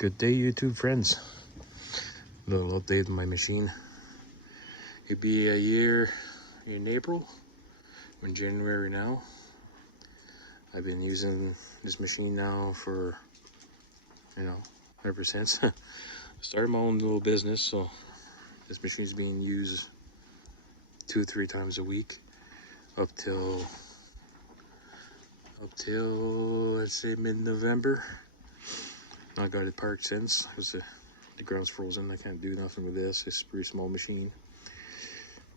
Good day, YouTube friends. Little update on my machine. It'd be a year in April. We're in January now. I've been using this machine now for, ever since. I started my own little business, so this machine's being used 2-3 times a week up till let's say mid-November. I got it parked since because the ground's frozen. I can't do nothing with this. It's a pretty small machine.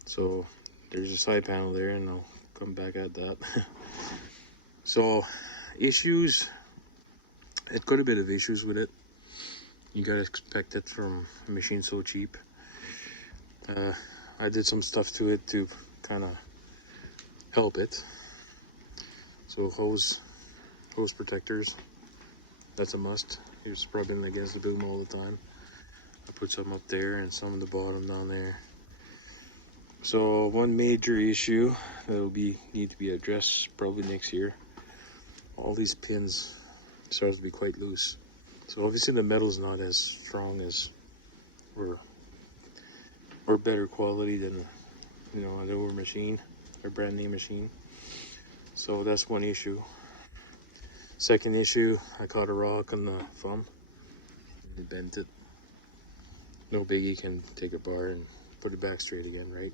So there's a side panel there, and I'll come back at that. So issues, it got a bit of issues with it. You gotta expect it from a machine so cheap. I did some stuff to it to kind of help it. So hose protectors, that's a must. You're rubbing against the boom all the time. I put some up there and some at the bottom down there. So one major issue that'll need to be addressed probably next year. All these pins starts to be quite loose. So obviously the metal's not as strong as or better quality than an older machine or brand new machine. So that's one issue. Second issue, I caught a rock on the thumb. It bent it. No biggie, can take a bar and put it back straight again, right?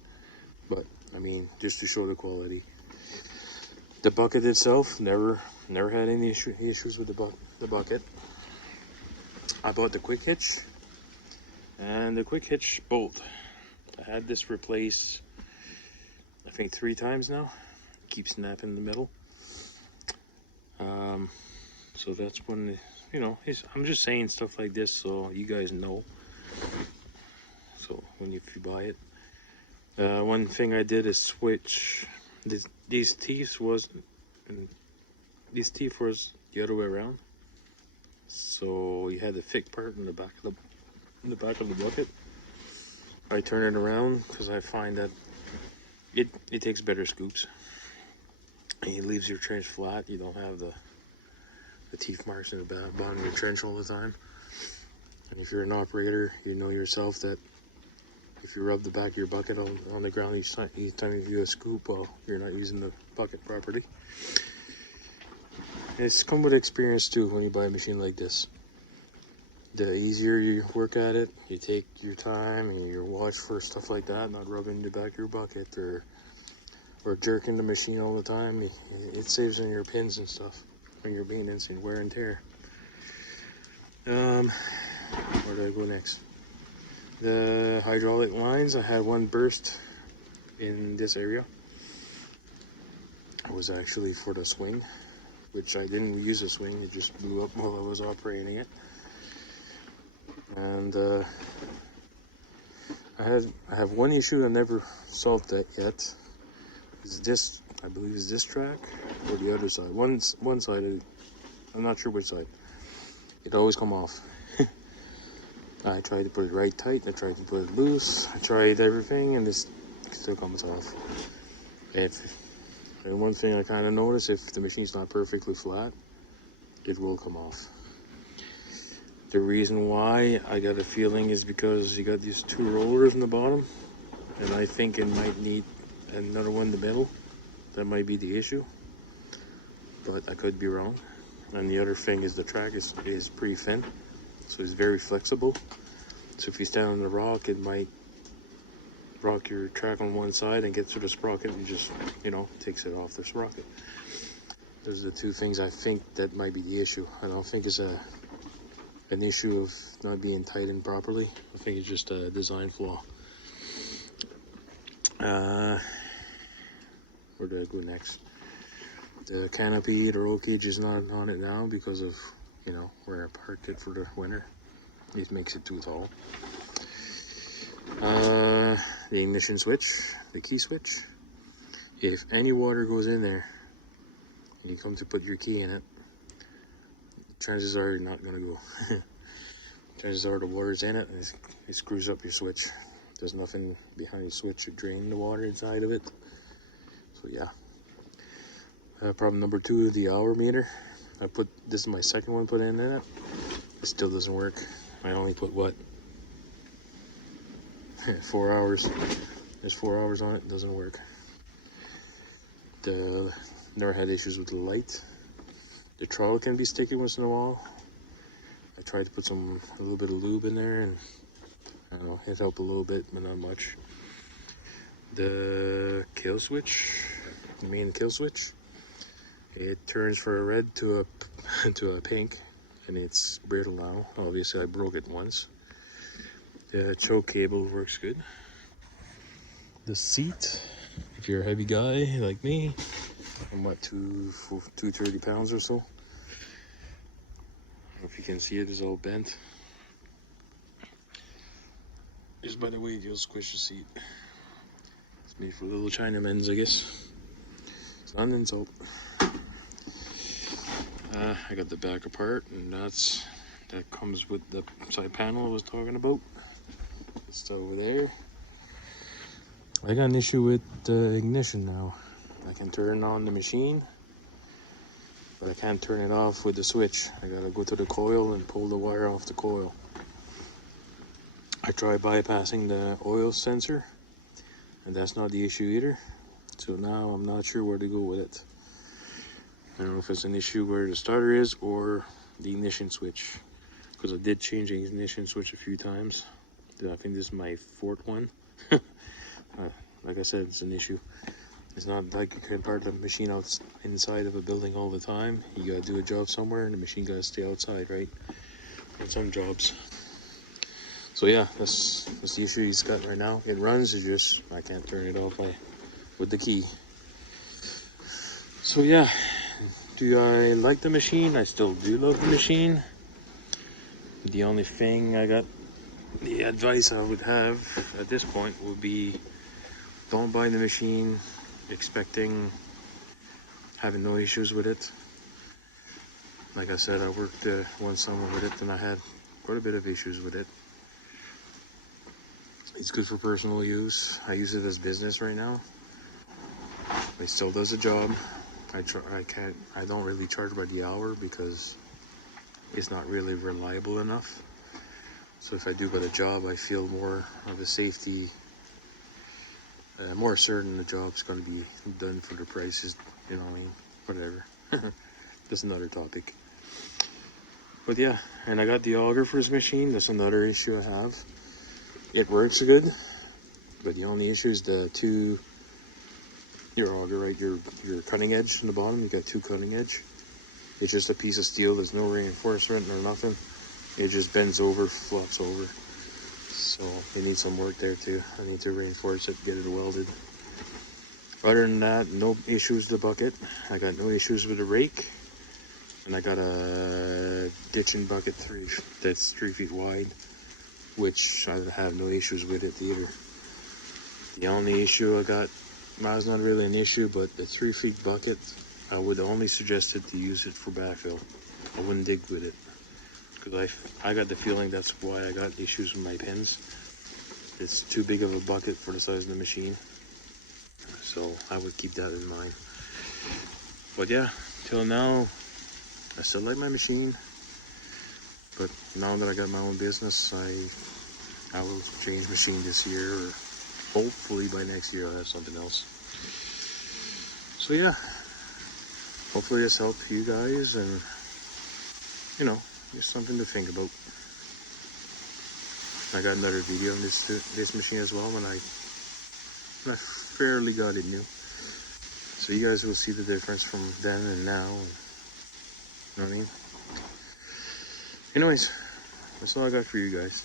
But I mean, just to show the quality. The bucket itself, never had any issues with the bucket. I bought the quick hitch and the quick hitch bolt. I had this replaced, I think 3 times now. Keep snapping in the middle. So that's when, I'm just saying stuff like this so you guys know. So if you buy it, one thing I did is switch these teeth was the other way around. So you had the thick part in the back of the bucket. I turn it around because I find that it takes better scoops. And it leaves your trench flat. You don't have the teeth marks in the bottom of your trench all the time. And if you're an operator, you know yourself that if you rub the back of your bucket on the ground each time you do a scoop, well, you're not using the bucket properly. It's come with experience too when you buy a machine like this. The easier you work at it, you take your time and you watch for stuff like that, not rubbing the back of your bucket or jerking the machine all the time. It saves on your pins and stuff, on your maintenance and wear and tear. Where do I go next? The hydraulic lines, I had one burst in this area. It was actually for the swing, which I didn't use a swing, it just blew up while I was operating it. And I have one issue, I never solved that yet. Is this, I believe, is this track or the other side? One side, I'm not sure which side. It always come off. I tried to put it right tight, I tried to put it loose, I tried everything, and it still comes off. And one thing I kind of noticed, if the machine's not perfectly flat, it will come off. The reason why I got a feeling is because you got these 2 rollers in the bottom, and I think it might need another one in the middle. That might be the issue, but I could be wrong. And the other thing is the track is pretty thin, so it's very flexible. So if you stand on the rock, it might rock your track on one side and get through the sprocket and just, takes it off the sprocket. Those are the 2 things I think that might be the issue. I don't think it's an issue of not being tightened properly. I think it's just a design flaw. Where do I go next? The canopy, the roll cage is not on it now because of, where I parked it for the winter. It makes it too tall. The ignition switch, the key switch. If any water goes in there and you come to put your key in it, chances are you're not going to go. Chances are the water's in it and it screws up your switch. There's nothing behind the switch to drain the water inside of it. So yeah. Problem number 2, the hour meter. This is my second one put in it. It still doesn't work. I only put what? 4 hours. There's 4 hours on it. Doesn't work. Never had issues with the light. The throttle can be sticky once in a while. I tried to put a little bit of lube in there, and I don't know, it helped a little bit, but not much. The kill switch, the main kill switch, it turns from a red to a pink, and it's brittle now. Obviously, I broke it once. The choke cable works good. The seat, if you're a heavy guy like me, I'm what, 230 pounds or so. I don't know if you can see it, it's all bent. Just by the way, you'll squish the seat. It's made for little Chinamen's, I guess. It's not an insult. I got the back apart, and that comes with the side panel I was talking about. It's over there. I got an issue with the ignition now. I can turn on the machine, but I can't turn it off with the switch. I gotta go to the coil and pull the wire off the coil. I tried bypassing the oil sensor, and that's not the issue either. So now I'm not sure where to go with it. I don't know if it's an issue where the starter is or the ignition switch, because I did change the ignition switch a few times. I think this is my fourth one. Like I said, it's an issue. It's not like you can park the machine out inside of a building all the time. You gotta do a job somewhere, and the machine gotta stay outside, right? On some jobs. So yeah, that's the issue he's got right now. It runs, it's just I can't turn it off with the key. So yeah, do I like the machine? I still do love the machine. The only thing the advice I would have at this point would be, don't buy the machine expecting having no issues with it. Like I said, I worked one summer with it, and I had quite a bit of issues with it. It's good for personal use. I use it as business right now. It still does a job. I don't really charge by the hour because it's not really reliable enough. So if I do by the job, I feel more of a safety, more certain the job's going to be done for the prices, you know what I mean? Whatever. That's another topic. But yeah, and I got the auger for this machine. That's another issue I have. It works good, but the only issue is your auger, right? Your cutting edge in the bottom. You got two cutting edge. It's just a piece of steel. There's no reinforcement or nothing. It just bends over, flops over. So it needs some work there too. I need to reinforce it, get it welded. Other than that, no issues with the bucket. I got no issues with the rake. And I got a ditching bucket that's 3 feet wide, which I have no issues with it either. The only issue I got, well, it's not really an issue, but the 3 feet bucket, I would only suggest it to use it for backfill. I wouldn't dig with it, because I got the feeling that's why I got issues with my pins. It's too big of a bucket for the size of the machine, so I would keep that in mind. But yeah, till now, I still like my machine, but now that I got my own business, I will change machine this year, or hopefully by next year I'll have something else. So yeah, hopefully this helped you guys, and you know, just something to think about. I got another video on this machine as well when I fairly got it new. So you guys will see the difference from then and now. You know what I mean? Anyways, that's all I got for you guys.